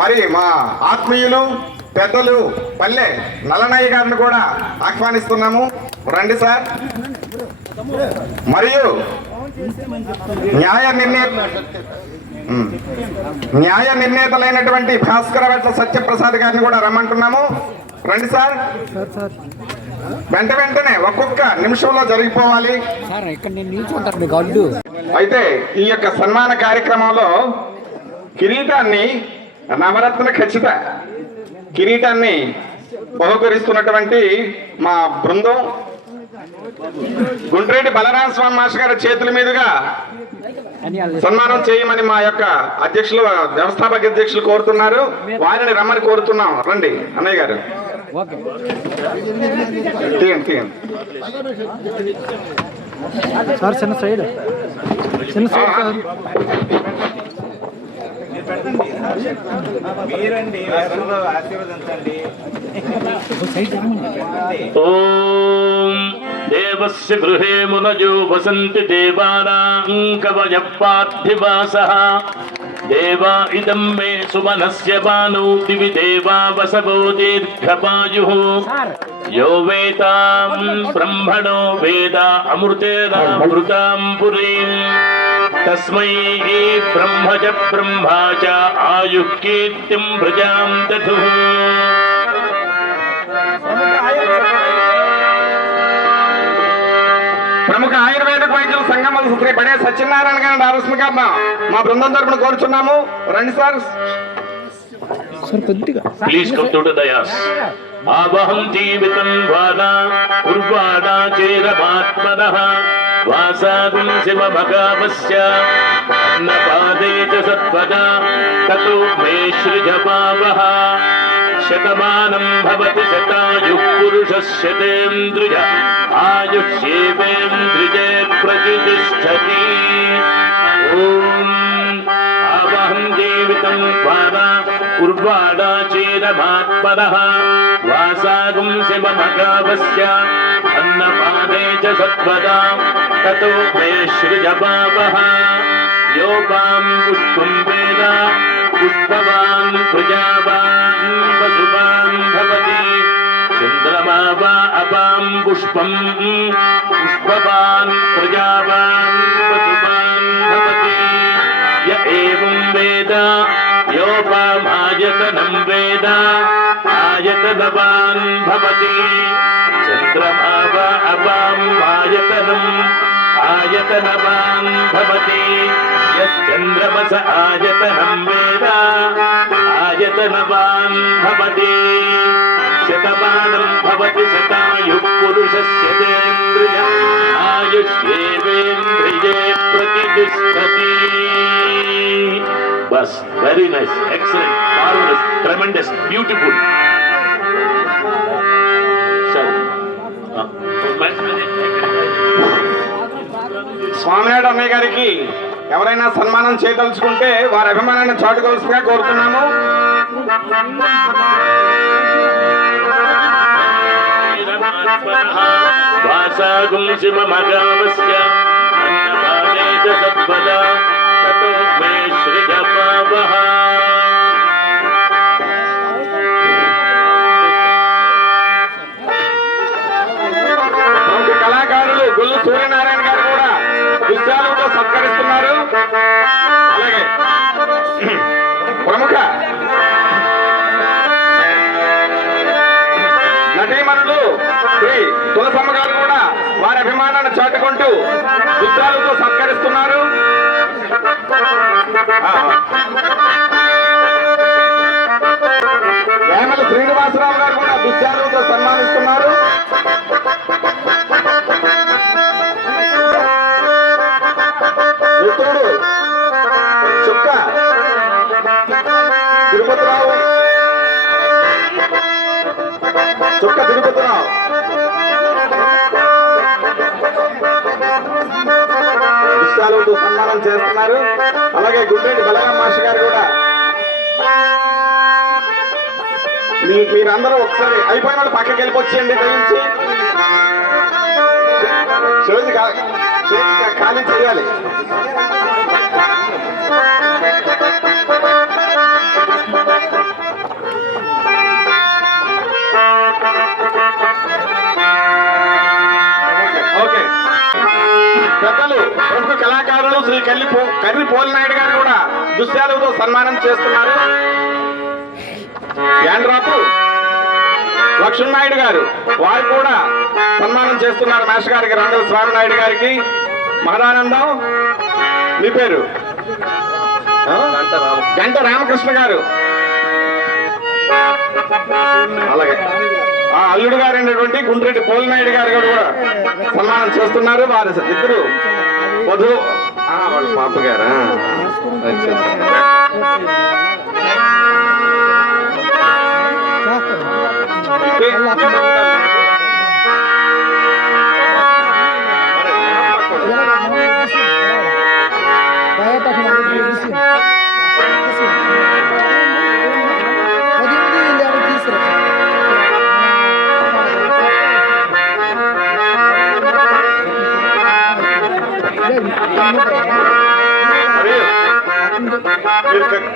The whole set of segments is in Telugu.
మరి మా ఆత్మీయులు పెద్దలు పల్లె నల్లనయ్య గారిని కూడా ఆహ్వానిస్తున్నాము. రండి సార్. మరియు న్యాయ నిర్ణేతలైనటువంటి భాస్కరవట్ల సత్యప్రసాద్ గారిని కూడా రమ్మంటున్నాము. రండి సార్. వెంటనే ఒక్కొక్క నిమిషంలో జరిగిపోవాలి. అయితే ఈ యొక్క సన్మాన కార్యక్రమంలో కిరీటాన్ని, నవరత్న ఖచ్చిత కిరీటాన్ని బహుకరిస్తున్నటువంటి మా బృందం గుండ్రేటి బలరామ స్వామి మాస్టర్ గారి చేతుల మీదుగా సన్మానం చేయమని మా యొక్క అధ్యక్షులు, వ్యవస్థాపక అధ్యక్షులు కోరుతున్నారు. వారిని రమ్మని కోరుతున్నాం. రండి అన్నయ్య గారు. సార్ చిన్న సైడ్ ఓం దేవస్య గృహే మునజో వసంతి దేవానాం కవయః పార్థివాసః దేవా ఇదం మే సుమనస్య బానౌ దివి దేవా వసవో దీర్ఘపాయుః యో వేదాం బ్రహ్మణో వేద అమృతేనామృతాం పురీం తస్మై బ్రహ్మ చ బ్రహ్మా చ ఆయుః కీర్తిం ప్రజాం దధుః. ప్రముఖ ఆయుర్వేద వైద్యుల సంఘం శ్రీ బడే సత్యనారాయణ గారిని ఆలస్యంగా మా బృందం తరపున కోరుచున్నాము. రండి sir. Please come to the dais. ఆవహం జీవితం వాదా ఉర్వాడా చేరమాత్మనః వాసాగుం శివ భగావస్య అన్నపాదే చ సత్వదా తతో మే సృజపావః శతమానం భవతి శతాయుః పురుషः శతేంద్రియ ఆయుష్యేవేంద్రియే ప్రతిష్టతి. ఓం ఆవహం జీవితం వాదా ఉర్వాడా చేరమాత్మనః వాసాగుం శివ భగావస్య అన్నపాదే చ సత్వదా తతో మే సృజపావః యోపాం పుష్పం వేద పుష్పవాన్ ప్రజావాన్ పశువాన్ భవతి చంద్రమా వా అపాం పుష్పం పుష్పవాన్ ప్రజావాన్ పశువాన్ భవతి య ఏవం వేద యోపామాయతనం వేద ఆయతనవాన్ భవతి చంద్రమా వా అపాం ఆయతనం ఆయతనవాన్ భవతి యశ్చంద్రమస ఆయతనం వేద ఆయతనవాన్ భవతి శతమానం భవతి శతాయుః పురుషः శతేంద్రియ ఆయుష్యేవేంద్రియే ప్రతిష్టతి. బస్. Very nice, excellent, marvellous, tremendous, beautiful. Swaminaidu అన్నయ్య గారికి ఎవరైనా సన్మానం చేయదలుచుకుంటే వారి అభిమానాన్ని చాటుకోవాల్సిందిగా కోరుతున్నాము. వాసాగుం శివ మగావస్య అన్నపాదే చ సత్వదా తతో మే సృజపావః. ప్రముఖ కళాకారులు గుల్లు సూర్యనారాయణ గారు కూడా విషయాలతో సత్కరిస్తున్నారు. అలాగే ప్రముఖ నటీమణులు శ్రీ తులసమ్మ గారు కూడా వారి అభిమానాన్ని చాటుకుంటూ విషయాలతో సత్కరిస్తున్నారు. వేమల శ్రీనివాసరావు గారు కూడా విషయాలతో సన్మానిస్తున్నారు. మిత్రుడు చుక్క తిరుపతిరావు, చుక్క తిరుపతిరావు విషయాలతో సన్మానం చేస్తున్నారు. అలాగే గుండ్రేటి బలరామ మాస్టర్ గారు కూడా. మీరందరూ ఒకసారి అయిపోయిన వాళ్ళు పక్కకి వెళ్ళిపోచ్చేయండి. దయించి ఖాళీ చేయాలి. సోదరులు శ్రీ కర్రి పోలినాయుడు గారు కూడా దుశ్శాలుతో సన్మానం చేస్తున్నారు. యాండ్రాపు లక్ష్మణనాయుడు గారు వారు కూడా సన్మానం చేస్తున్నారు. మేష గారికి, రంగల స్వామినాయుడు గారికి. మహదానందం మీ పేరు గంట రామకృష్ణ గారు. అలాగే ఆ అల్లుడు గారు అయినటువంటి గుండ్రెడ్డి పోలినాయుడు గారు కూడా సన్మానం చేస్తున్నారు. వారి ఇద్దరు వధువు వాళ్ళ పాప గారా.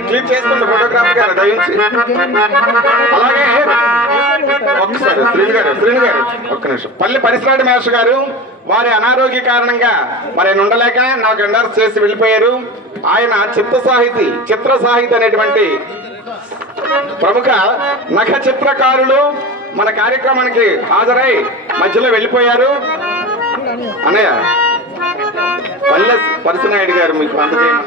క్లిక్ చేస్తున్న ఫోటోగ్రాఫర్ గారు దయించి. అలాగే ఒక్కసారి శ్రీను గారు ఒక్క నిమిషం. పల్లి పరిసరాడి మేష గారు వారి అనారోగ్య కారణంగా మరి ఆయన ఉండలేక నాకు ఎండార్స్ చేసి వెళ్ళిపోయారు. ఆయన చిత్ర సాహితి అనేటువంటి ప్రముఖ నఖ చిత్రకారులు మన కార్యక్రమానికి హాజరై మధ్యలో వెళ్ళిపోయారు. అన్నయ్య పల్లె పరిసనాయుడు గారు మీకు అందజేయండి.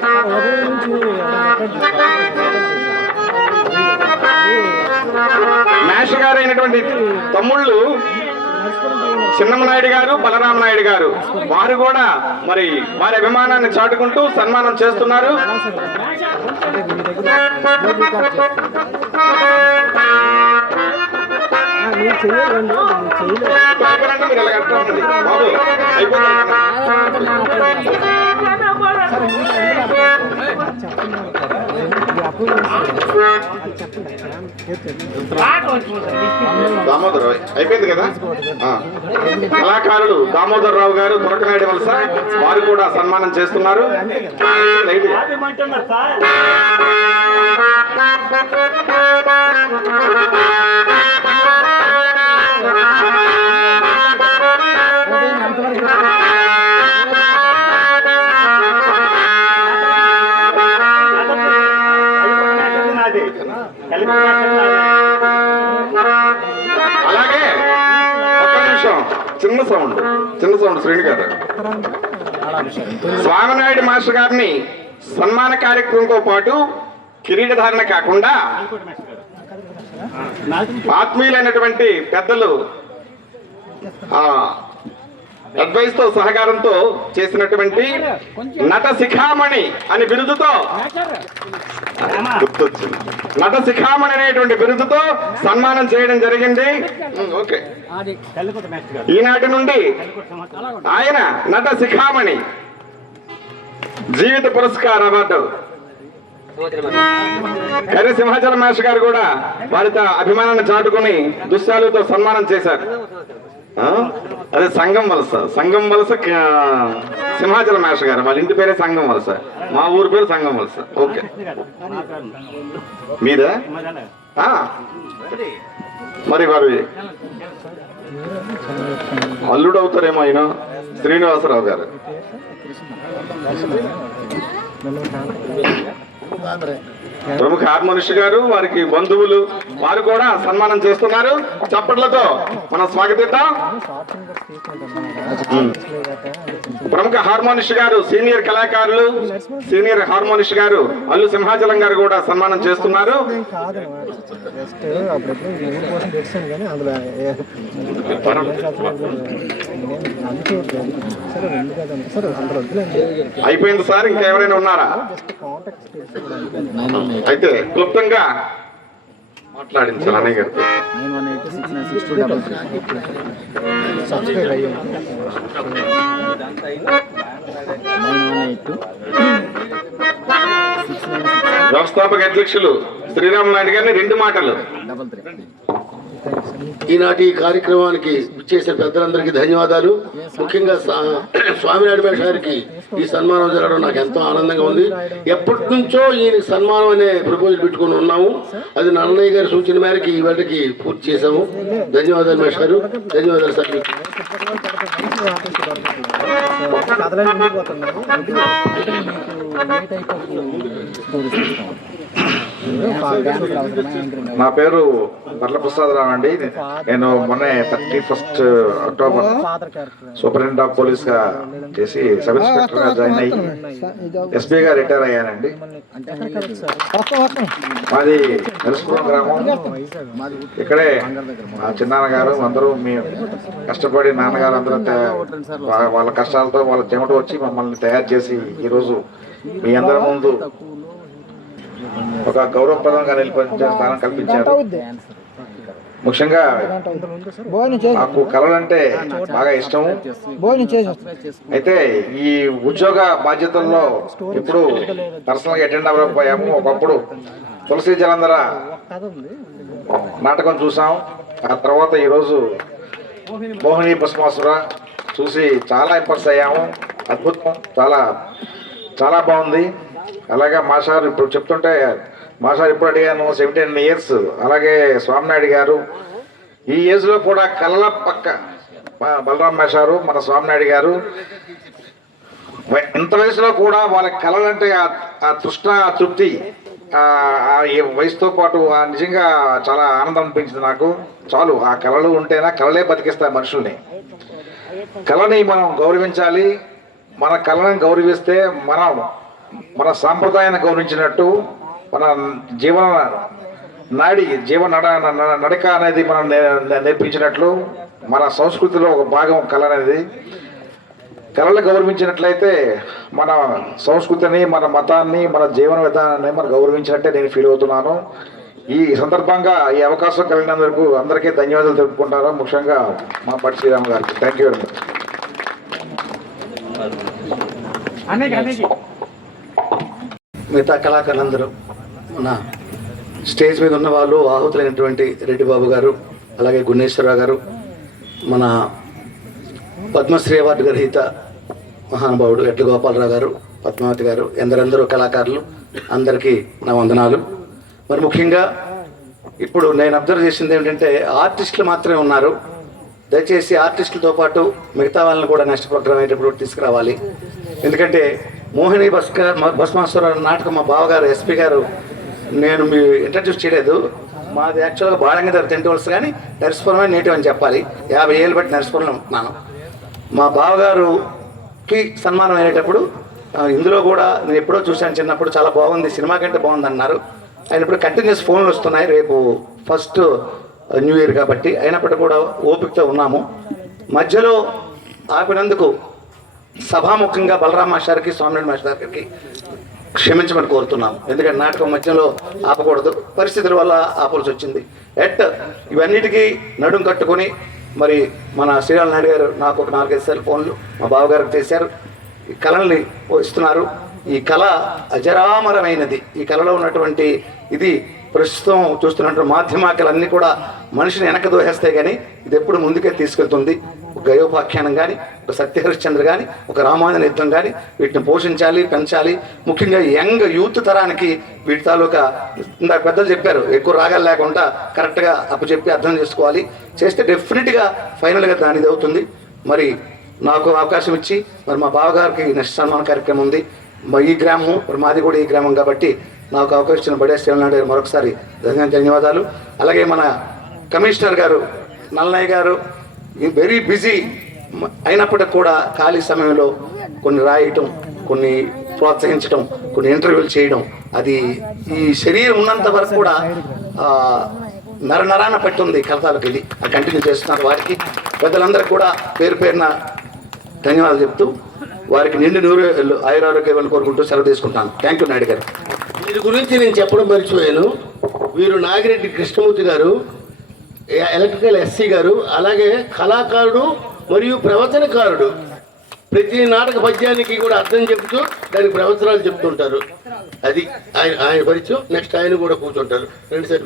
మేష గారు అయినటువంటి తమ్ముళ్ళు చిన్నమనాయుడు గారు, బలరామనాయుడు గారు వారు కూడా మరి వారి అభిమానాన్ని చాటుకుంటూ సన్మానం చేస్తున్నారు. దామోదర్ అయిపోయింది కదా. కళాకారులు దామోదర్ రావు గారు, దొరకనాయుడు వలస వారు కూడా సన్మానం చేస్తున్నారు. అలాగే ఒక్క నిమిషం చిన్న సౌండ్ శ్రేణి గారు. స్వామినాయుడు మాస్టర్ గారిని సన్మాన కార్యక్రమంతో పాటు కిరీటధారణ కాకుండా ఆత్మీయులైనటువంటి పెద్దలు అడ్వైస్ తో సహకారంతో చేసినటువంటి నట శిఖామణి అని బిరుదుతో గుర్తొచ్చింది. నట శిఖామణి అనేటువంటి బిరుదుతో సన్మానం చేయడం జరిగింది. ఓకే, ఈనాటి నుండి ఆయన నట శిఖామణి జీవిత పురస్కార అవార్డు కర్రి సింహాచలం మాస్టర్ గారు కూడా వారితో అభిమానాన్ని చాటుకుని దుశ్శాలుతో సన్మానం చేశారు. అదే సంగం వలస సింహాచలం మాస్టర్ గారు వాళ్ళ ఇంటి పేరే సంగం వలస, మా ఊరి పేరు సంగం వలస. ఓకే, మీదా? మరి వారి అల్లుడు అవుతారేమో ఆయన శ్రీనివాసరావు గారు. ప్రముఖ హార్మోనిస్ట్ గారు, వారికి బంధువులు వారు కూడా సన్మానం చేస్తున్నారు. చప్పట్లతో మనం స్వాగతిద్దాం. ప్రముఖ హార్మోనిస్ట్ గారు, సీనియర్ కళాకారులు, సీనియర్ హార్మోనిస్ట్ గారు అల్లు సింహాచలం గారు కూడా సన్మానం చేస్తున్నారు. అయిపోయింది సార్, ఇంకెవరైనా ఉన్నారా? అయితే క్లుప్తంగా మాట్లాడించాలి అన్నయ్య గారితో. వ్యవస్థాపక అధ్యక్షులు శ్రీరామ్ నాయుడు గారిని 2 మాటలు ఈనాటి ఈ కార్యక్రమానికి చేసిన పెద్దలందరికీ ధన్యవాదాలు. ముఖ్యంగా స్వామినాయుడు మేష గారికి ఈ సన్మానం జరగడం నాకు ఎంతో ఆనందంగా ఉంది. ఎప్పటి నుంచో ఈయన సన్మానం అనే ప్రపోజల్ పెట్టుకుని ఉన్నాము. అది నన్నయ్య గారి సూచన మేరకు ఈ వేళకి పూర్తి చేశాము. ధన్యవాదాలు మేష గారు. ధన్యవాదాలు సార్. నా పేరు బర్ల ప్రసాదరావు అండి. నేను మొన్న 31 అక్టోబర్ సూపరింటెండెంట్ ఆఫ్ పోలీస్ గా చేసి సబ్ ఇన్స్పెక్టర్ గా జాయిన్ అయ్యి ఎస్పీగా రిటైర్ అయ్యానండి. మాది నరసపురం గ్రామం. ఇక్కడే మా చిన్నాన్నగారు అందరూ మీ కష్టపడి నాన్నగారు అందరూ వాళ్ళ కష్టాలతో వాళ్ళ చెమట వచ్చి మమ్మల్ని తయారు చేసి ఈరోజు మీ అందరి ముందు ఒక గౌరవప్రదంగా నిలిపించే స్థానం కల్పించారు. ముఖ్యంగా నాకు కళలంటే బాగా ఇష్టం. అయితే ఈ ఉద్యోగ బాధ్యతల్లో ఇప్పుడు పర్సనల్ గా అటెండ్ అవ్వకపోయాము. ఒకప్పుడు తులసి జలంధర నాటకం చూసాం. ఆ తర్వాత ఈరోజు మోహిని భస్మాసుర చూసి చాలా ఇంప్రెస్ అయ్యాము. అద్భుతం, చాలా చాలా బాగుంది. అలాగే మా సార్ ఇప్పుడు చెప్తుంటే మా సార్ ఇప్పుడు అడిగాను 17 years. అలాగే స్వామినాయుడు గారు ఈ ఏజ్ లో కూడా కళ్ళ పక్క బలరాం మేషారు, మన స్వామినాయుడు గారు ఇంత వయసులో కూడా వాళ్ళ కళలంటే ఆ తృష్ణ, ఆ తృప్తి ఈ వయసుతో పాటు నిజంగా చాలా ఆనందం అనిపించింది నాకు. చాలు, ఆ కళలు ఉంటేనా కళలే బతికిస్తాయి మనుషుల్ని. కళని మనం గౌరవించాలి. మన కళని గౌరవిస్తే మన సాంప్రదాయాన్ని గౌరవించినట్టు, మన జీవన నడక అనేది మనం నేర్పించినట్లు, మన సంస్కృతిలో ఒక భాగం కళ అనేది. కళలు గౌరవించినట్లయితే మన సంస్కృతిని, మన మతాన్ని, మన జీవన విధానాన్ని మనం గౌరవించినట్టే నేను ఫీల్ అవుతున్నాను. ఈ సందర్భంగా ఈ అవకాశం కలిగినందుకు అందరికీ ధన్యవాదాలు తెలుపుకుంటారు. ముఖ్యంగా మా పట్టి శ్రీరామ్ గారికి థ్యాంక్ యూ వెరీ మచ్. మిగతా కళాకారులందరూ, మన స్టేజ్ మీద ఉన్న వాళ్ళు ఆహుతులైనటువంటి రెడ్డి బాబు గారు, అలాగే గుణేశ్వరరావు గారు, మన పద్మశ్రీ అవార్డు గ్రహీత మహానుభావుడు ఎట్ల గోపాలరావు గారు, పద్మావతి గారు, ఎందరందరూ కళాకారులు అందరికీ నా వందనాలు. మరి ముఖ్యంగా ఇప్పుడు నేను అబ్జర్వ్ చేసింది ఏమిటంటే ఆర్టిస్టులు మాత్రమే ఉన్నారు. దయచేసి ఆర్టిస్టులతో పాటు మిగతా వాళ్ళని కూడా నెక్స్ట్ ప్రోగ్రామ్ అయ్యేటప్పుడు తీసుకురావాలి. ఎందుకంటే మోహిని భస్మాసుర నాటకం మా బావగారు ఎస్పీ గారు, నేను మీ ఇంట్రడ్యూస్ చేయలేదు. మాది యాక్చువల్గా బాడంగదర్ టెంటోల్స్, కానీ నరసపురమే నేటివ్ అని చెప్పాలి. 50 ఏళ్ళు బట్టి నరసపురంలో ఉంటున్నాను. మా బావగారుకి సన్మానం అయ్యేటప్పుడు ఇందులో కూడా నేను ఎప్పుడో చూశాను చిన్నప్పుడు, చాలా బాగుంది, సినిమా కంటే బాగుంది అన్నారు. ఆయన ఇప్పుడు కంటిన్యూస్ ఫోన్లు వస్తున్నాయి. రేపు ఫస్ట్ న్యూ ఇయర్ కాబట్టి అయినప్పటికీ కూడా ఓపికతో ఉన్నాము. మధ్యలో ఆపినందుకు సభాముఖంగా బలరాం మాస్టర్కి, స్వామినాయుడు మాస్టర్ గారికి క్షమించమని కోరుతున్నాం. ఎందుకంటే నాటకం మధ్యలో ఆపకూడదు, పరిస్థితుల వల్ల ఆపాల్సి వచ్చింది. ఇవన్నిటికీ నడుం కట్టుకొని మరి మన శ్రీరామ్ నాయుడు గారు నాకు ఒక 4-5 సెల్ ఫోన్లు మా బావగారికి చేశారు. ఈ కళల్ని ఇస్తున్నారు. ఈ కళ అజరామరమైనది. ఈ కళలో ఉన్నటువంటి ఇది ప్రస్తుతం చూస్తున్నటువంటి మాధ్యమాకలన్నీ కూడా మనిషిని వెనక దోహేస్తాయి, కానీ ఇది ఎప్పుడు ముందుకే తీసుకెళ్తుంది. ఒక గయోపాఖ్యానం కానీ, ఒక సత్యహరిశ్చంద్ర కానీ, ఒక రామాయణ యుద్ధం కానీ వీటిని పోషించాలి, పెంచాలి. ముఖ్యంగా యంగ్ యూత్ తరానికి వీటి తాలూకా ఇందాక పెద్దలు చెప్పారు, ఎక్కువ రాగాలు లేకుండా కరెక్ట్గా అప్పచెప్పి అర్థం చేసుకోవాలి. చేస్తే డెఫినెట్గా ఫైనల్గా దానిది అవుతుంది. మరి నాకు అవకాశం ఇచ్చి మరి మా బావగారికి నెక్స్ట్ సన్మాన కార్యక్రమం ఉంది. ఈ గ్రామం మరి మాది కూడా ఈ గ్రామం కాబట్టి నాకు అవకాశం ఇచ్చిన బడే శ్రీనాయుడు గారు మరొకసారి ధన్యవాదాలు. అలాగే మన కమిషనర్ గారు నల్లయ్య గారు వెరీ బిజీ అయినప్పటికి కూడా ఖాళీ సమయంలో కొన్ని రాయటం, కొన్ని ప్రోత్సహించడం, కొన్ని ఇంటర్వ్యూలు చేయడం, అది ఈ శరీరం ఉన్నంత వరకు కూడా నరాన పెట్టుంది కలతాలకు. ఇది కంటిన్యూ చేస్తున్నారు. వారికి పెద్దలందరికీ కూడా పేరు పేరున ధన్యవాదాలు చెప్తూ వారికి నిండు నూరు ఆయురారోగ్యాలు కోరుకుంటూ సెలవు తీసుకుంటాను. థ్యాంక్ యూ నాయుడు గారు. వీరి గురించి నేను చెప్పడం మర్చిపోయాను. వీరు నాగిరెడ్డి కృష్ణమూర్తి గారు, ఎలక్ట్రికల్ ఎస్సీ గారు, అలాగే కళాకారుడు మరియు ప్రవచనకారుడు. ప్రతి నాటక పద్యానికి కూడా అర్థం చెప్తూ దానికి ప్రవచనాలు చెప్తుంటారు. అది ఆయన పరిచయం. నెక్స్ట్ ఆయన కూడా కూర్చుంటారు. రండి సార్.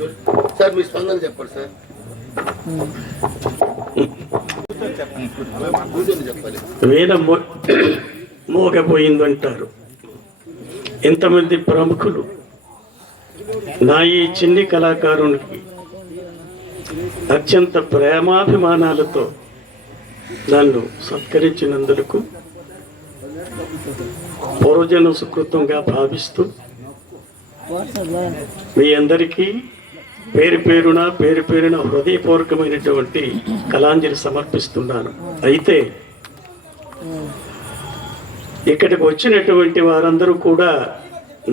సార్ మీ స్పందన చెప్పండి సార్. వీణ మోగపోయిందంటారు. ఇంతమంది ప్రముఖులు నా ఈ చిన్ని కళాకారునికి అత్యంత ప్రేమాభిమానాలతో నన్ను సత్కరించినందుకు పూర్వజన సుకృతంగా భావిస్తూ మీ అందరికీ పేరు పేరున హృదయపూర్వకమైనటువంటి కళాంజలి సమర్పిస్తున్నాను. అయితే ఇక్కడికి వచ్చినటువంటి వారందరూ కూడా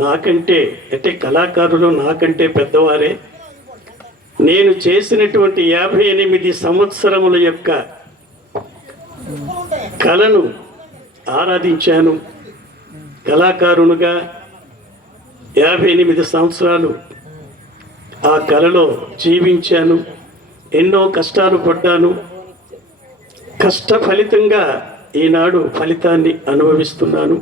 నాకంటే అంటే కళాకారులు నాకంటే పెద్దవారే. నేను చేసినటువంటి 58 సంవత్సరముల యొక్క కళను ఆరాధించాను. కళాకారునిగా 58 సంవత్సరాలు ఆ కళలో జీవించాను. ఎన్నో కష్టాలు పడ్డాను. కష్ట ఫలితంగా ఈనాడు ఫలితాన్ని అనుభవిస్తున్నాను.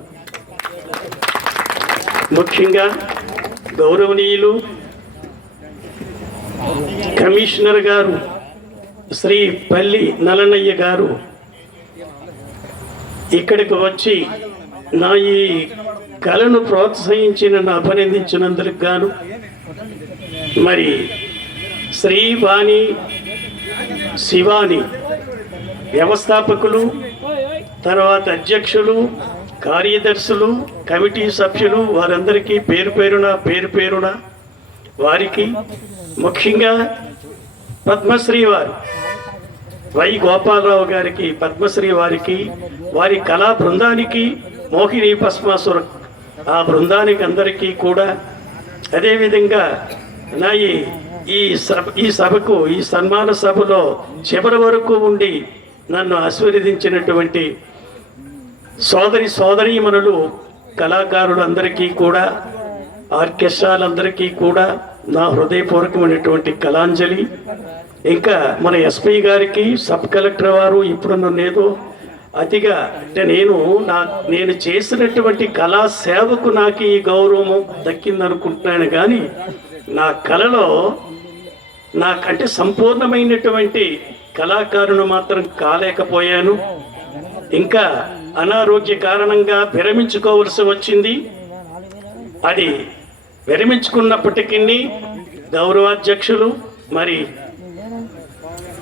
ముఖ్యంగా గౌరవనీయులు కమిషనర్ గారు శ్రీ పల్లి నలనయ్య గారు ఇక్కడికి వచ్చి నా ఈ కళను ప్రోత్సహించిన అభినందించినందుకు గాను, మరి శ్రీవాణి శివాని వ్యవస్థాపకులు, తర్వాత అధ్యక్షులు, కార్యదర్శులు, కమిటీ సభ్యులు వారందరికీ పేరు పేరున వారికి, ముఖ్యంగా పద్మశ్రీ వారు వై గోపాలరావు గారికి, పద్మశ్రీ వారికి, వారి కళా బృందానికి, మోహిని భస్మాసుర ఆ బృందానికి అందరికీ కూడా, అదేవిధంగా నా ఈ సభకు ఈ సన్మాన సభలో చివరి వరకు ఉండి నన్ను ఆశీర్వదించినటువంటి సోదరీమణులు కళాకారులు అందరికీ కూడా, ఆర్కెస్ట్రాలందరికీ కూడా నా హృదయపూర్వకమైనటువంటి కళాంజలి. ఇంకా మన ఎస్పీ గారికి, సబ్ కలెక్టర్ వారు ఇప్పుడు నన్నేదో అతిగా అంటే నేను చేసినటువంటి కళా సేవకు నాకు ఈ గౌరవం దక్కిందనుకుంటున్నాను. కానీ నా కళలో నాకంటే సంపూర్ణమైనటువంటి కళాకారుని మాత్రం కాలేకపోయాను. ఇంకా అనారోగ్య కారణంగా విరమించుకోవలసి వచ్చింది. అది విరమించుకున్నప్పటికీ గౌరవాధ్యక్షులు మరి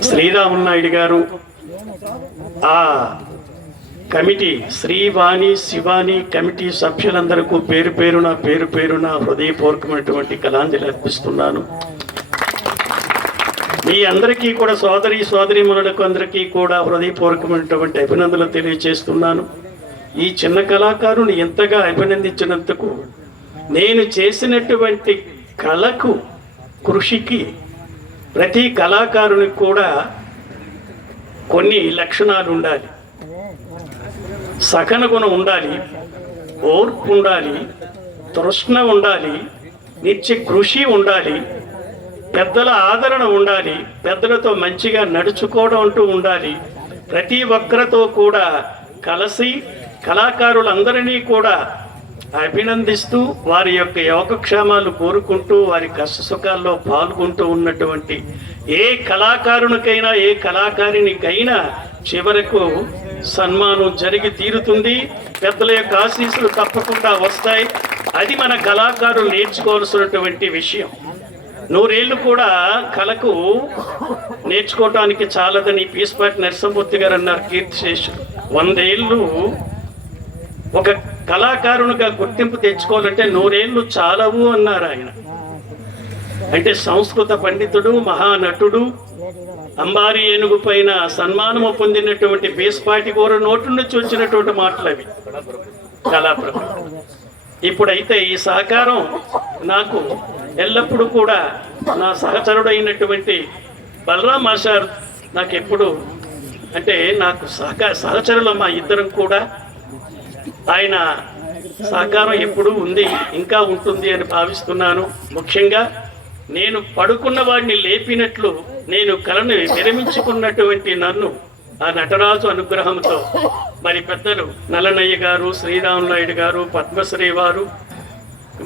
శ్రీరాములు నాయుడు గారు, ఆ కమిటీ శ్రీవాణి శివాని కమిటీ సభ్యులందరికీ పేరు పేరున హృదయపూర్వకమైనటువంటి కళాంజలి అర్పిస్తున్నాను. మీ అందరికీ కూడా సోదరీమణులకు అందరికీ కూడా హృదయపూర్వకమైనటువంటి అభినందనలు తెలియజేస్తున్నాను. ఈ చిన్న కళాకారుని ఎంతగా అభినందించినందుకు, నేను చేసినటువంటి కళకు కృషికి ప్రతి కళాకారునికి కూడా కొన్ని లక్షణాలు ఉండాలి. సకన గుణం ఉండాలి, ఓర్పు ఉండాలి, తృష్ణ ఉండాలి, నిత్య కృషి ఉండాలి, పెద్దల ఆదరణ ఉండాలి, పెద్దలతో మంచిగా నడుచుకోవడం అంటూ ఉండాలి. ప్రతి ఒక్కరితో కూడా కలిసి కళాకారులందరినీ కూడా అభినందిస్తూ వారి యొక్క యోగక్షేమాలు కోరుకుంటూ వారి కష్ట సుఖాల్లో పాల్గొంటూ ఉన్నటువంటి ఏ కళాకారునికైనా ఏ కళాకారినికైనా చివరకు సన్మానం జరిగి తీరుతుంది. పెద్దల యొక్క ఆశీస్సులు తప్పకుండా వస్తాయి. అది మన కళాకారులు నేర్చుకోవాల్సినటువంటి విషయం. 100 ఏళ్ళు కూడా కళకు నేర్చుకోవటానికి చాలదని పీస్పాటి నరసింహమూర్తి గారు అన్నారు, కీర్తిశేషులు. 100 ఏళ్ళు ఒక కళాకారునిగా గుర్తింపు తెచ్చుకోవాలంటే 100 ఏళ్ళు చాలవు అన్నారు ఆయన. అంటే సంస్కృత పండితుడు, మహానటుడు, అంబారి ఏనుగు పైన సన్మానము పొందినటువంటి పీస్పాటి గారు నోటి నుంచి వచ్చినటువంటి మాటలు అవి, కళాప్రభ. ఇప్పుడైతే ఈ సహకారం నాకు ఎల్లప్పుడూ కూడా నా సహచరుడు అయినటువంటి బలరాం మాస్టర్ నాకు ఎప్పుడు అంటే నాకు సహచరులు మా ఇద్దరం కూడా ఆయన సహకారం ఎప్పుడూ ఉంది, ఇంకా ఉంటుంది అని భావిస్తున్నాను. ముఖ్యంగా నేను పడుకున్న వాడిని లేపినట్లు నేను కళను విరమించుకున్నటువంటి నన్ను ఆ నటరాజు అనుగ్రహంతో మరి పెద్దలు నల్లనయ్య గారు, శ్రీరాములు నాయుడు గారు, పద్మశ్రీ వారు,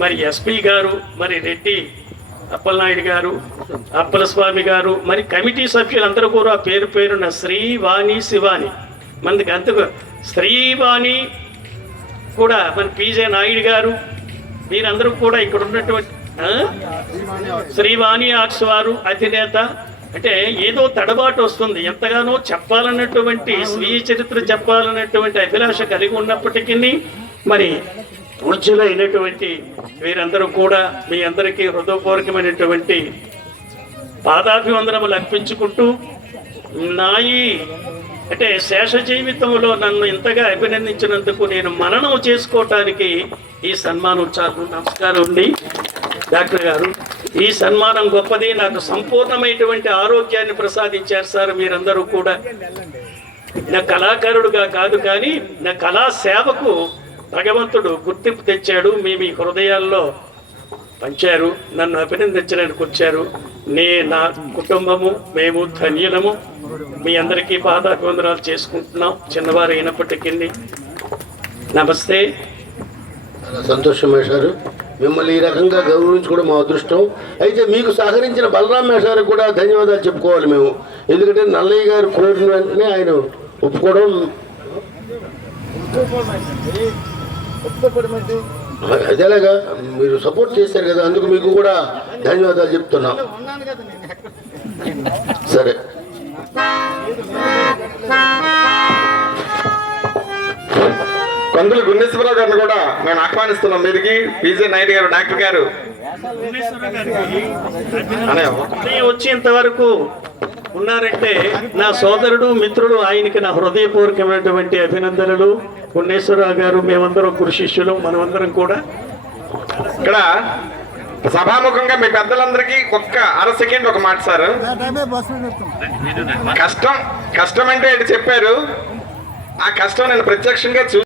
మరి ఎస్పీ గారు, మరి రెడ్డి అప్పలనాయుడు గారు, అప్పలస్వామి గారు, మరి కమిటీ సభ్యులందరూ కూడా పేరు పేరున శ్రీవాణి శివాని మనకి అంతకు శ్రీవాణి కూడా మన పిజే నాయుడు గారు, మీరందరూ కూడా ఇక్కడ ఉన్నటువంటి శ్రీవాణి ఆర్ట్స్ వారు అధినేత. అంటే ఏదో తడబాటు వస్తుంది, ఎంతగానో చెప్పాలన్నటువంటి స్వీయ చరిత్ర చెప్పాలన్నటువంటి అభిలాష కలిగి ఉన్నప్పటికీ మరి పూజ్యులైనటువంటి వీరందరూ కూడా మీ అందరికీ హృదయపూర్వకమైనటువంటి పాదాభివందనములు అర్పించుకుంటూ నాయి అంటే శేష జీవితంలో నన్ను ఇంతగా అభినందించినందుకు నేను మననం చేసుకోవటానికి ఈ సన్మానం చాలు. నమస్కారం అండి డాక్టర్ గారు. ఈ సన్మానం గొప్పది, నాకు సంపూర్ణమైనటువంటి ఆరోగ్యాన్ని ప్రసాదించారు సార్ మీరందరూ కూడా. నా కళాకారుడుగా కాదు కానీ నా కళా సేవకు భగవంతుడు గుర్తింపు తెచ్చాడు. మీ హృదయాల్లో పంచారు, నన్ను అభినందించడానికి వచ్చారు. నా కుటుంబము మేము ధన్యులము. మీ అందరికీ పాదాభివందనాలు చేసుకుంటున్నాం, చిన్నవారు అయినప్పటికీ. నమస్తే. సంతోషం మేషారు, మిమ్మల్ని ఈ రకంగా గౌరవించుకోవడం మా అదృష్టం. అయితే మీకు సహకరించిన బలరాం మేషారికి కూడా ధన్యవాదాలు చెప్పుకోవాలి మేము. ఎందుకంటే నల్లయ్య గారు కోరిన వెంటనే ఆయన ఒప్పుకోవడం, అదేలాగా మీరు సపోర్ట్ చేశారు కదా, అందుకు మీకు కూడా ధన్యవాదాలు చెప్తున్నాం. సరే, కందుల గున్నేశ్వరరావు గారిని కూడా నేను ఆహ్వానిస్తున్నాం మీదికి. పిజే నాయుడు గారు, డాక్టర్ గారు వచ్చేంత వరకు ఉన్నారంటే నా సోదరుడు మిత్రుడు, ఆయనకి నా హృదయపూర్వకమైనటువంటి అభినందనలు. గున్నేశ్వరరావు గారు మేమందరం గురు శిష్యులు, మనమందరం కూడా. ఇక్కడ సభాముఖంగా మీ పెద్దలందరికీ ఒక్క అర సెకండ్ ఒక మాట సార్. కష్టం అంటే ఏంటి చెప్పారు, ఆ కష్టం నేను ప్రత్యక్షంగా చూ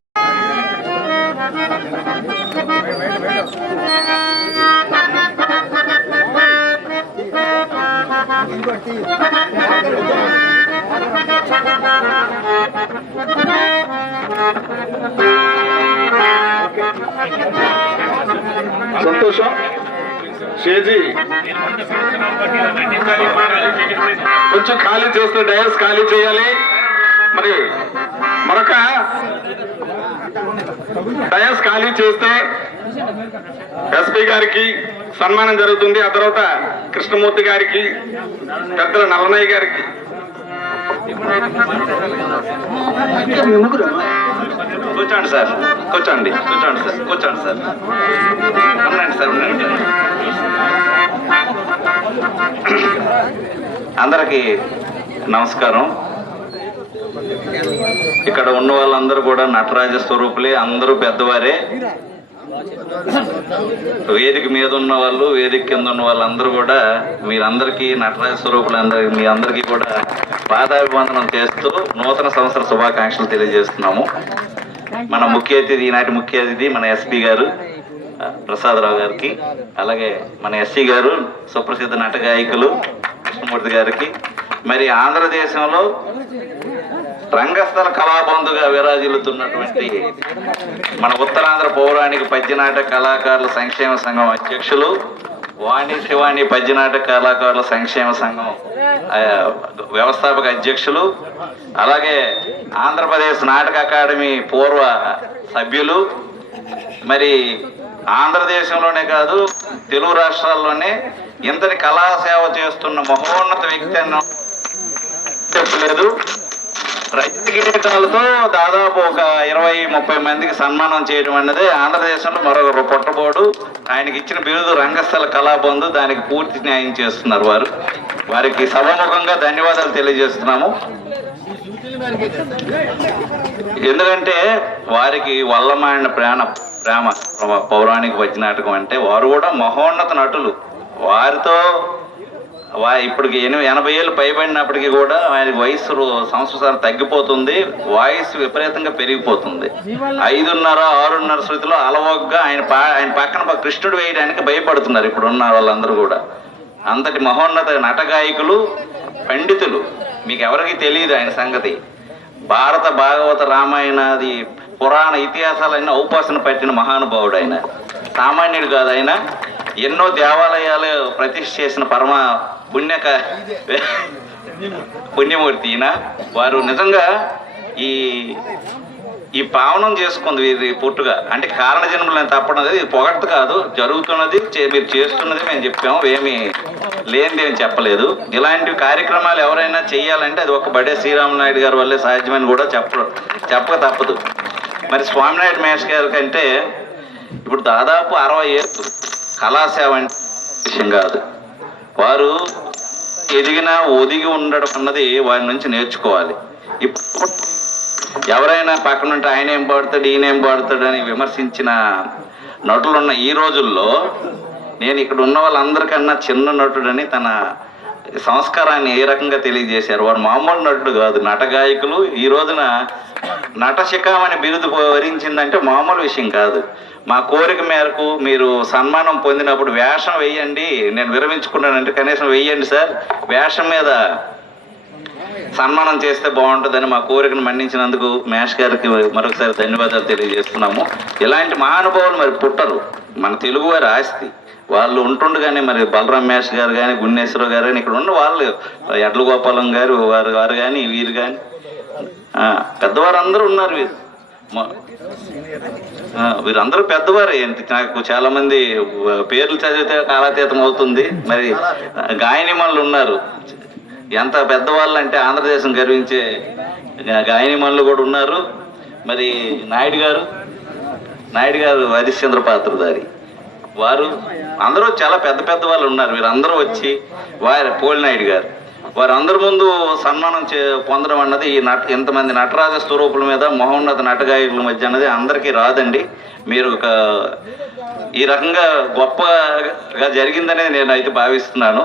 సంతోషం. షేజీ కొంచెం ఖాళీ చేస్తే, డయాస్ ఖాళీ చేయాలి. మరి మరొక డయాస్ ఖాళీ చేస్తే ఎస్పీ గారికి సన్మానం జరుగుతుంది. ఆ తర్వాత కృష్ణమూర్తి గారికి, పెద్దల నల్లనయ్య గారికి. కూర్చోండి సార్, కూర్చోండి సార్, కూర్చోండి సార్, ఉండండి సార్, ఉండండి. అందరికీ నమస్కారం. ఇక్కడ ఉన్న వాళ్ళందరూ కూడా నటరాజ స్వరూపులే, అందరూ పెద్దవారే. వేదిక మీద ఉన్న వాళ్ళు, వేదిక కింద ఉన్న వాళ్ళందరూ కూడా మీరందరికీ నటరాజ స్వరూపులందరికీ మీ అందరికీ కూడా పాదాభివందనం చేస్తూ నూతన సంవత్సర శుభాకాంక్షలు తెలియజేస్తున్నాము. మన ముఖ్య అతిథి, ఈనాటి ముఖ్య అతిథి మన ఎస్పీ గారు ప్రసాదరావు గారికి, అలాగే మన ఎస్సీ గారు సుప్రసిద్ధ నట గాయకులు కృష్ణమూర్తి గారికి, మరి ఆంధ్రదేశంలో రంగస్థల కళాబంధుగా విరాజిల్లుతున్నటువంటి మన ఉత్తరాంధ్ర పౌరాణిక పద్యనాటక కళాకారుల సంక్షేమ సంఘం అధ్యక్షులు, వాణి శివాణి పద్యనాటక కళాకారుల సంక్షేమ సంఘం వ్యవస్థాపక అధ్యక్షులు, అలాగే ఆంధ్రప్రదేశ్ నాటక అకాడమీ పూర్వ సభ్యులు, మరి ఆంధ్రదేశంలోనే కాదు తెలుగు రాష్ట్రాల్లోనే ఇంతటి కళాసేవ చేస్తున్న మహోన్నత వ్యక్తి అన్న చెప్పలేదు. రైతు కిరీటాలతో దాదాపు ఒక 20-30 మందికి సన్మానం చేయడం అనేది ఆంధ్రదేశంలో మరొక పుట్టబోడు. ఆయనకి ఇచ్చిన బిరుదు రంగస్థల కళాబంధు, దానికి పూర్తి న్యాయం చేస్తున్నారు వారు. వారికి సభాముఖంగా ధన్యవాదాలు తెలియజేస్తున్నాము. ఎందుకంటే వారికి వల్లమాడిన ప్రేమ పౌరాణిక వజ్రనాటకం అంటే వారు కూడా మహోన్నత నటులు. వారితో ఇప్పుడు 80 ఏళ్ళు పైబడినప్పటికీ కూడా ఆయనకి వయసు సంవత్సరాలు తగ్గిపోతుంది, వాయిస్ విపరీతంగా పెరిగిపోతుంది. 5:30-6:30 శృతిలో అలవోగ్గా ఆయన పక్కన కృష్ణుడు వేయడానికి భయపడుతున్నారు ఇప్పుడు ఉన్న వాళ్ళందరూ కూడా. అంతటి మహోన్నత నటగాయకులు, పండితులు. మీకు ఎవరికి తెలియదు ఆయన సంగతి. భారత భాగవత రామాయణాది పురాణ ఇతిహాసాలన్నీ ఔపాసన పట్టిన మహానుభావుడు ఆయన. సామాన్యుడు కాదు ఆయన. ఎన్నో దేవాలయాలు ప్రతిష్ఠ చేసిన పరమ పుణ్యమూర్తి ఈయన. వారు నిజంగా ఈ పావనం చేసుకుంది వీరి పుట్టుగా. అంటే కారణ జన్మలను తప్పడం ఇది పొగట్టు కాదు, జరుగుతున్నది మీరు చేస్తున్నది మేము చెప్పాము, ఏమి లేనిది ఏమి చెప్పలేదు. ఇలాంటి కార్యక్రమాలు ఎవరైనా చేయాలంటే అది ఒక బడే శ్రీరామనాయుడు గారి వల్లే సాధ్యమని కూడా చెప్పక తప్పదు. మరి స్వామినాయుడు మేష్ గారి కంటే ఇప్పుడు దాదాపు 60 ఏళ్ళు కళాసేవ అంటే విషయం కాదు. వారు ఎదిగినా ఒదిగి ఉండడం అన్నది వారి నుంచి నేర్చుకోవాలి. ఇప్పుడు ఎవరైనా పక్కన ఉంటే ఆయన ఏం పాడుతాడు ఈయన ఏం పాడుతాడు అని విమర్శించిన నటులున్న ఈ రోజుల్లో నేను ఇక్కడ ఉన్న వాళ్ళందరికన్నా చిన్న నటుడని తన సంస్కారాన్ని ఏ రకంగా తెలియజేశారు. వారు మామూలు నటుడు కాదు, నటగాయకులు. ఈ రోజున నటశిఖామని బిరుదు వరించిందంటే మామూలు విషయం కాదు. మా కోరిక మేరకు మీరు సన్మానం పొందినప్పుడు వేషం వేయండి, నేను విరమించుకున్నానంటే కనీసం వేయండి సార్, వేషం మీద సన్మానం చేస్తే బాగుంటుందని మా కోరికను మన్నించినందుకు మేష్ గారికి మరొకసారి ధన్యవాదాలు తెలియజేస్తున్నాము. ఇలాంటి మహానుభావులు మరి పుట్టరు, మన తెలుగువారి ఆస్తి. వాళ్ళు ఉంటుండగానే మరి బలరాం మేష్ గారు కానీ గున్నేశ్వరరావు గారు కానీ ఇక్కడ ఉన్న వాళ్ళు ఎడ్ల గోపాలం గారు వారు కానీ వీరు కానీ పెద్దవారు అందరూ ఉన్నారు. వీరందరూ పెద్దవారే. నాకు చాలా మంది పేర్లు చదివితే కాలాతీతం అవుతుంది. మరి గాయనిమణులు ఉన్నారు, ఎంత పెద్దవాళ్ళు అంటే ఆంధ్రదేశం గర్వించే గాయనిమణులు కూడా ఉన్నారు. మరి నాయుడు గారు హరిశ్చంద్ర పాత్రధారి, వారు అందరూ చాలా పెద్ద వాళ్ళు ఉన్నారు. వీరందరూ వచ్చి పోలినాయుడు గారు వారందరి ముందు సన్మానం పొందడం అన్నది ఇంతమంది నటరాజ స్వరూపుల మీద మహోన్నత నటగాయకుల మధ్య అన్నది అందరికీ రాదండి. మీరు ఈ రకంగా గొప్పగా జరిగిందనేది నేను అయితే భావిస్తున్నాను.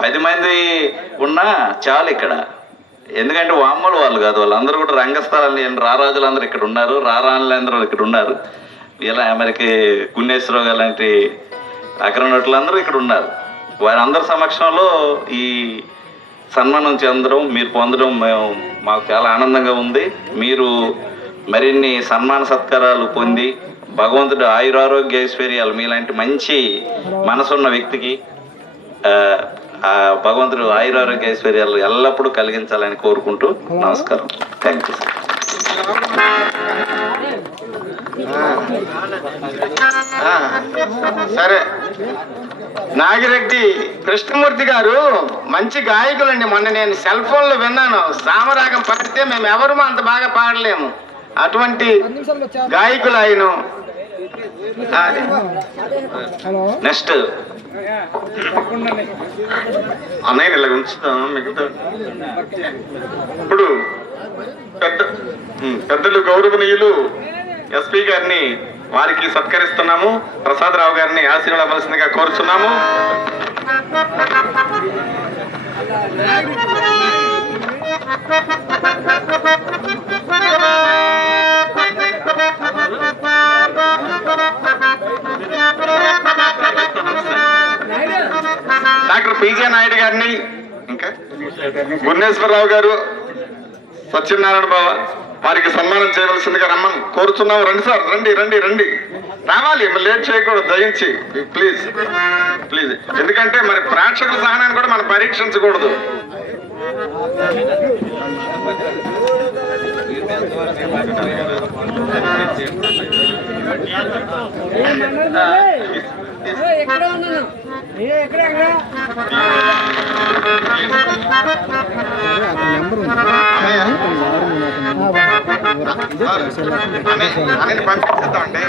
10 మంది ఉన్నా చాలు ఇక్కడ. ఎందుకంటే వామ్మలు వాళ్ళు కాదు, వాళ్ళందరూ కూడా రంగస్థలాలు రారాజులందరూ ఇక్కడ ఉన్నారు, రారాజులందరూ ఇక్కడ ఉన్నారు. ఇలా మనకి గున్నేశ్వరరావు గారు లాంటి అగ్రనటులందరూ ఇక్కడ ఉన్నారు. వారందరి సమక్షంలో ఈ సన్మానం చెందడం మీరు పొందడం మాకు చాలా ఆనందంగా ఉంది. మీరు మరిన్ని సన్మాన సత్కారాలు పొంది భగవంతుడు ఆయురారోగ్య ఐశ్వర్యాలు మీలాంటి మంచి మనసున్న వ్యక్తికి భగవంతుడు ఆయురారోగ్య ఐశ్వర్యాలు ఎల్లప్పుడూ కలిగించాలని కోరుకుంటూ నమస్కారం. Thank you. సరే, నాగిరెడ్డి కృష్ణమూర్తి గారు మంచి గాయకులండి. మొన్న నేను సెల్ ఫోన్లో విన్నాను, సామరాగం పాడితే మేము ఎవరు అంత బాగా పాడలేము, అటువంటి గాయకులు ఆయన. నెక్స్ట్ అన్నయ్య ఇలా ఉంచుతాం. మిగతా ఇప్పుడు పెద్దలు గౌరవనీయులు ఎస్పీ గారిని వారికి సత్కరిస్తున్నాము. ప్రసాదరావు గారిని ఆశీర్వదించవలసిందిగా కోరుచున్నాము. డాక్టర్ పిజే నాయుడు గారిని, ఇంకా గున్నేశ్వరరావు గారు, సత్యనారాయణ బాబా వారికి సన్మానం చేయవలసిందిగా రమ్మని కోరుతున్నాము. రండి సార్, రండి రండి రండి, రావాలి, లేట్ చేయకూడదు దయించి, ప్లీజ్ ప్లీజ్. ఎందుకంటే మరి ప్రేక్షకుల సహనాన్ని కూడా మనం పరీక్షించకూడదు. పంపిస్తామండి.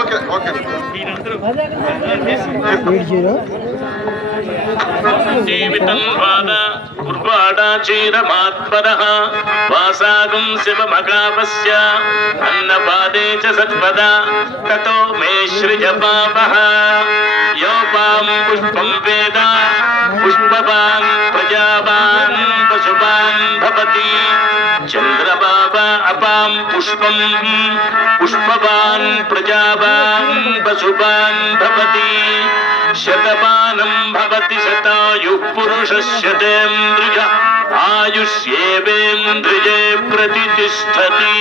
Okay okay. జీవితం బాధ కుర్వాడాచీరమాత్మనః వాసాగం శివమగాపస్య అన్నపాదే చ సత్పద తతో మే సృజ పాపః యోపాం పుష్పం వేద పుష్పవాన్ ప్రజావాన్ పశువాన్ భవతి చంద్రబాబ అపాం పుష్పం పుష్పవాన్ ప్రజావాన్ పశువాన్ భవతి శతమానం భవతి శతాయుః పురుషः శతేంద్రియ ఆయుష్యేవేంద్రియే ప్రతిష్టతి.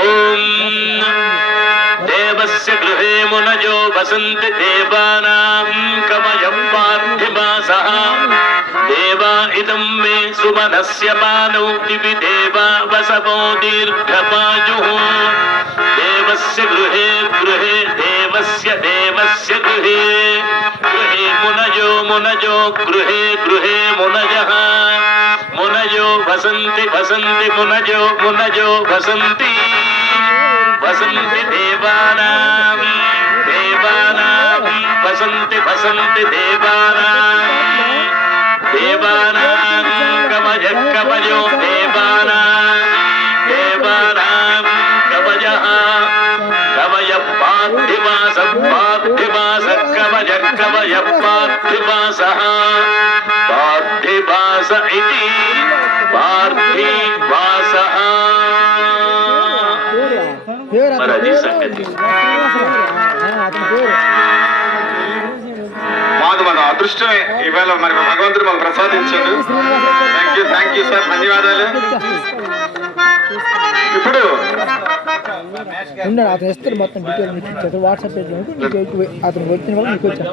ఓం దేవస్య గృహే మునజో వసంతి దేవానాం కవయం పార్థివాసః దేవా ఇదం మే సుమనస్య మానౌ దివి దేవా వసవో దీర్ఘమాయుః. దేవస్య గృహే గృహే దేవస్య దేవస్య గృహే గృహే మునజో మునజో గృహే గృహే మునయః మునజో వసంతి వసంతి మునజో మునజో వసంతి వసంతి దేవానాం దేవానాం వసంతి వసంతి దేవానాం దేవానాం కవయ కవయో దేవానాం దేవానాం కవయః కవయ పార్థివాస పార్థివాస కవయ కవయ పార్థివాసః పార్థివాస ఇతి పార్థివాసః. మరి అది సంగతి. మాకు మన అదృష్టమే ఇవాళ మరి భగవంతుడు మాకు ప్రసాదించాడు. థ్యాంక్ యూ సార్, ధన్యవాదాలు. ఇప్పుడు అతను ఇస్తారు మొత్తం డీటెయిల్ మీకు ఇచ్చారు వాట్సాప్ అతను వచ్చిన వాళ్ళు మీకు వచ్చారు.